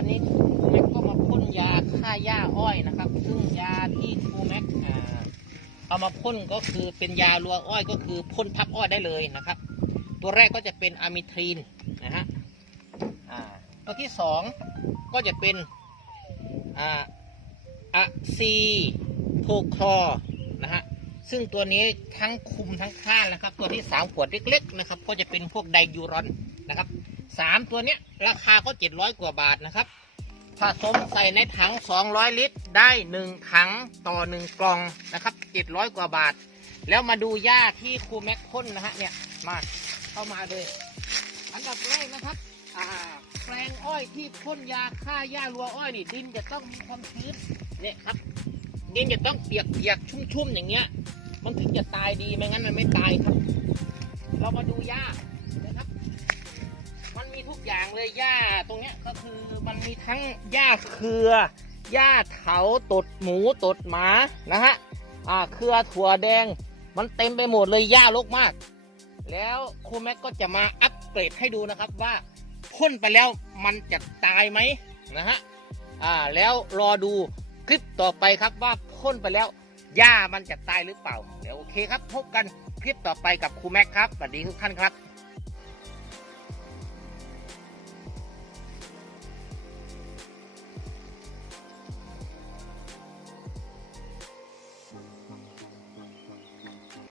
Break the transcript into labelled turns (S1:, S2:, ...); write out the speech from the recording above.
S1: วันนี้ครูแม็กก็มาพ่นยาฆ่าหญ้าอ้อยนะครับ ซึ่งยาที่ครูแม็กเอามาพ่นก็คือเป็นยารัวอ้อยก็คือพ่นทับอ้อยได้เลยนะครับ ตัวแรกก็จะเป็นอะมิทรีนนะฮะตัวที่สองก็จะเป็นอ่าอะซีโทคลอนะฮะซึ่งตัวนี้ทั้งคุมทั้งฆ่านะครับ ตัวที่สามขวดเล็กๆนะครับ ก็จะเป็นพวกไดยูรอนนะครับ สามตัวเนี้ยราคาก็เจ็ดร้อยกว่าบาทนะครับผสมใส่ในถัง200ลิตร ได้หนึ่งถังต่อหนึ่งกล่องนะครับเจ็ดร้อยกว่าบาท แล้วมาดูหญ้าที่ครูแม็กพ่นนะฮะเนี่ยมาเข้ามาเลย อันดับแรกนะครับอ่าแปลงอ้อยที่พ่นยาฆ่าหญ้ารัวอ้อยนี่ดินจะต้องมีความชื้นเนี่ยครับดินจะต้องเปียกเปียกๆชุ่มๆอย่างเงี้ย มันถึงจะตายดีไม่งั้นมันไม่ตายครับ เรามาดูหญ้า ทุกอย่างเลยหญ้าตรงเนี้ยก็คือมันมีทั้งหญ้าเครือหญ้าเถาตดหมูตดหมานะฮะอ่าเครือถั่วแดง มันเต็มไปหมดเลยหญ้ารกมาก แล้วครูแม็กก็จะมาอัปเกรดให้ดูนะครับว่าพ่นไปแล้วมันจะตายไหมนะฮะอ่าแล้วรอดูคลิปต่อไปครับว่าพ่นไปแล้วหญ้ามันจะตายหรือเปล่า เดี๋ยวโอเคครับ พบกันคลิปต่อไปกับครูแม็กครับสวัสดีทุกท่านครับ